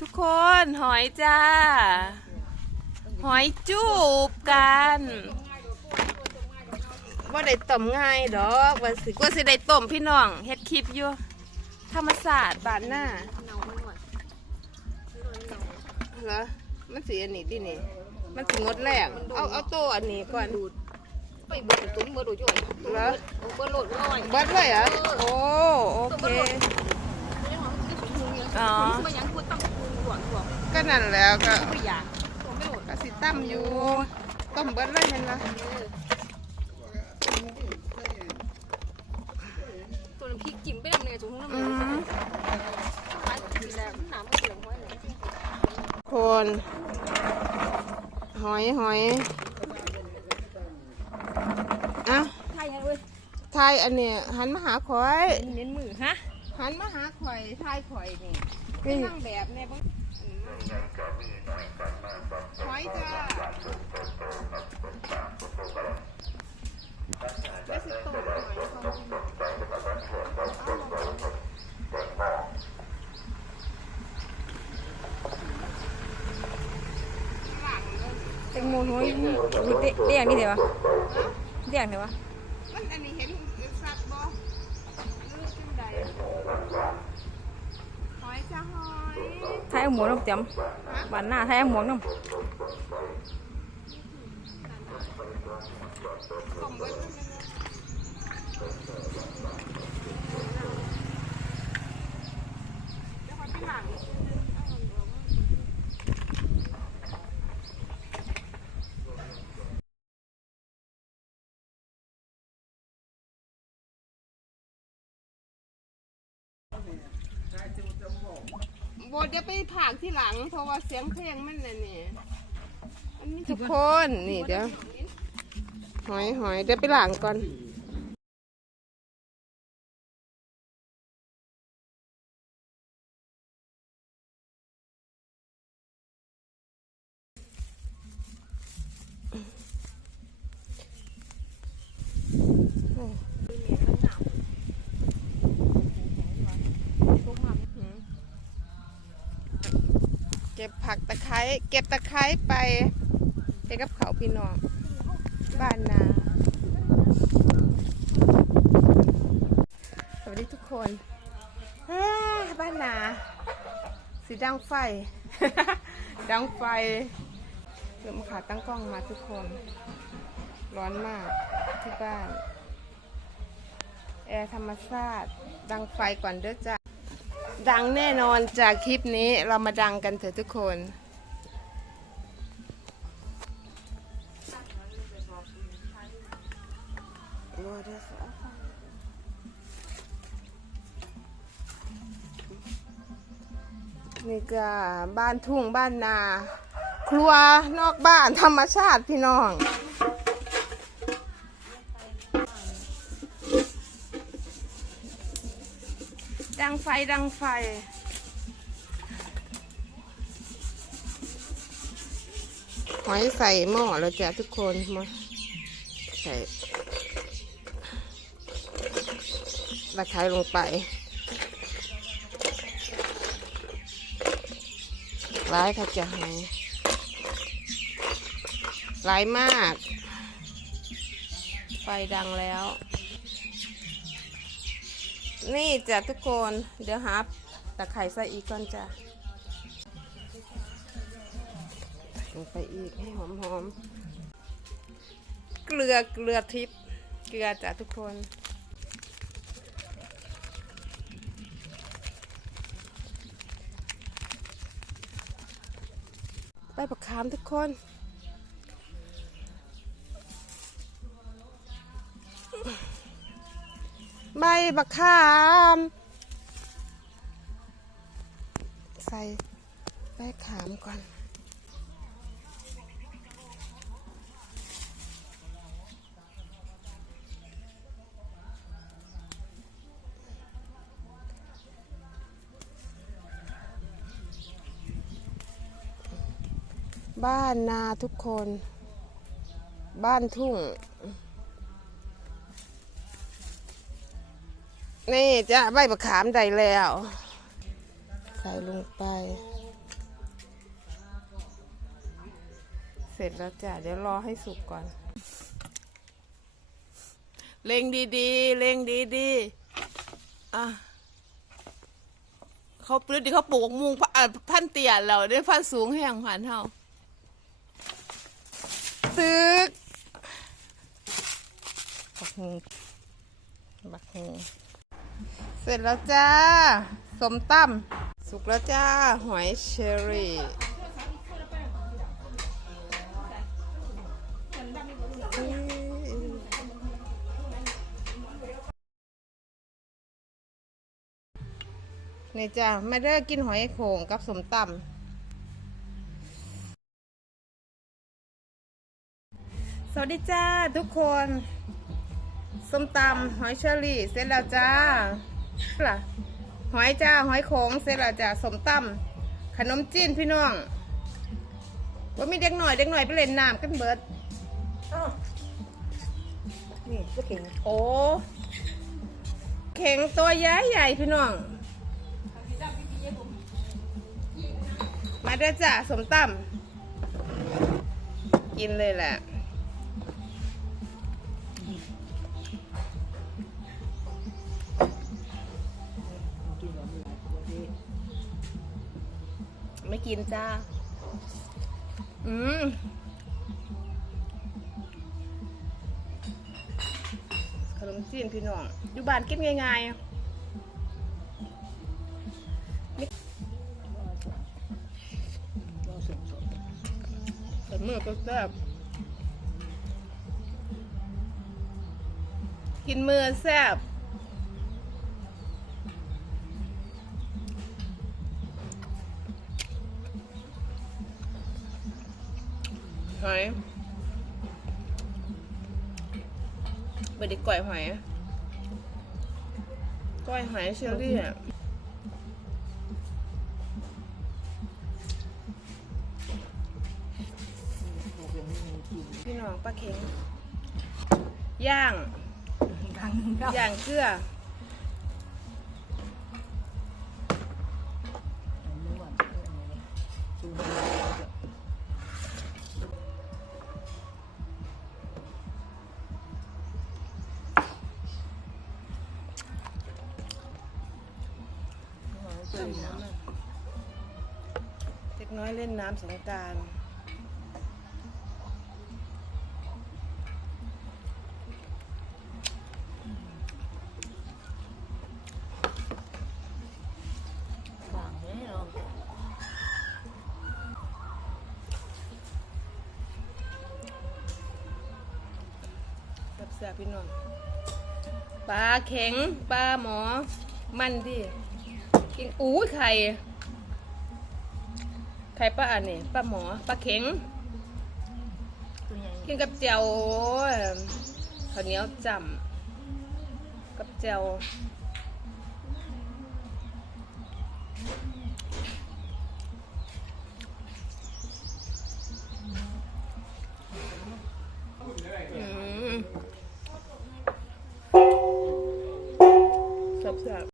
ทุกคนหอยจ้า หอยจูบกันว่าได้ต้มง่ายดอกว่าสิกว่าสิได้ต้มพี่น้องเฮ็ดคลิปอยู่ธรรมศาสตร์บ้านหน้าเนาไม่หน่อยเหรอมันสีอันนี้ดินี่ มันสีงดแรกเอาเอาโตวอันนี้ก่อนไปเบิดตุ้มเบิดดูจ่อยเหรอเบิดโหลดน้อยเบิดเลยเหรอโอ้โอเคไม่ได้หรอกที่สุดมึงยังอ๋ นั่นแล้วก็ไม่อยากตัวไม่โหลดก็สิตั้มอยู่ต้มเบิดเลยเห็นไหมตัวน้ำพริกจิ้มไปทำเนี่ยจุ่มน้ำอืมันมร้านกินแล้วน้ำมันเสียงไว้เลยคนหอยหอยอะใช่ยังเว้ยทายอันเนี้ยหันมาหาข่อยเน้นมือฮะหันมาหาข่อยทายข่อยนี่ไม่นั่งแบบเนี่ยบ้าง หอยจ้าไม่สิต้มหอยเขาแตงโมน้อยนี่เรียกนี่เดี๋ยววะเรียกเดี๋ยววะมันอันนี้เห็นสัตว์บ่รู้จังใดหอยจ้าหอย ไทยเอาหมูน้ำเต็มบ้านหน้าไทยเอาหมูน้ำ ต้มไว้เพิ่นเลยเดี๋ยวขอไปหลัง บเดี๋ยวไปผากที่หลัง เพราะว่าเสียงเพลงมันน่ะนี่ทุกคนนี่เดี๋ยวหอยหอยเดี๋ยวไปหลังก่อนเก็บผักตะไคร้เก็บตะไคร้ไปไปกับเขาพี่น้องบ้านนาสวัสดีทุกคนอ่บ้านนาสีดังไฟ ดังไฟเริ่มขาตั้งกล้องมาทุกคน ร้อนมากที่บ้าน แอร์ธรรมชาติดังไฟก่อนเด้อจ้ะ ดังแน่นอนจากคลิปนี้เรามาดังกันเถอะทุกคน นี่ก็บ้านทุ่งบ้านนา ครัวนอกบ้านธรรมชาติพี่น้อง ไฟดังไฟ หอยใส่หม้อแล้วจ้ะทุกคนมาใส่ตะไคร้ลงไป ร้ายค่ะจะหอยร้ายมาก ไฟดังแล้ว นี่จ้ะทุกคนเดี๋ยวหาตะไคร้ใส่อีกก่อนจ้ะลงไปอีกให้หอมหอมๆเกลือเกลือทิพย์เกลือจ้ะทุกคนไปประคามทุกคน ใบบักขาม ใส่ใบขามก่อนบ้านนาทุกคน บ้านทุ่ง นี่จ้ะใบมะขามได้แล้ว ใส่ลงไป เสร็จแล้วจ้ะเดี๋ยวรอให้สุกก่อน เล่งดีๆ เล่งดีๆ อะเขาปลื้ดดิเขาปลูกมุงพันเตี่ยเราได้พันสูงแห่งผ่านเท่าซึกบักหงบักหง เสร็จแล้วจ้า สมตั้มสุกแล้วจ้า หอยเชอรี่นี่จ้ามาเด้กินหอยโข่งกับสมตำสวัสดีจ้าทุกคน ส้มตำหอยเชอรี่เสร็จแล้วจ้า ล่ะหอยจ้าหอยโขงเสร็จแล้วจ้าสมตำขนมจีนพี่น้องว่ามีเด็กหน่อยเด็กหน่อยไปเล่นน้ำกันเบิดนี่ก็เก่งโอ้เข่งตัวใหญ่ใหญ่พี่น้อง มาเด้อจ้าสมตำกินเลยแหละ กินจ้า อืมขนมจีนพี่น้อง อยู่บ้านกินง่ายๆแต่มือก็แซ่บกินมือแซ่บ หอยบไดีก่อยหอยก้อยหอยเชอรี่อะพี่น้องปลาเข็งย่างดังก็ย่างเกลือ เด็กน้อยเล่นน้ำสงการบางเลยเนาะกับเสือพี่น้องปลาเข็งปลาหมอ มันดิ กินอู้ไข่ ไข่ปลาอันนี้ปลาหมอปลาเข็ง กินกับเจียวข้าวเหนียวจำ่ำกับเจียว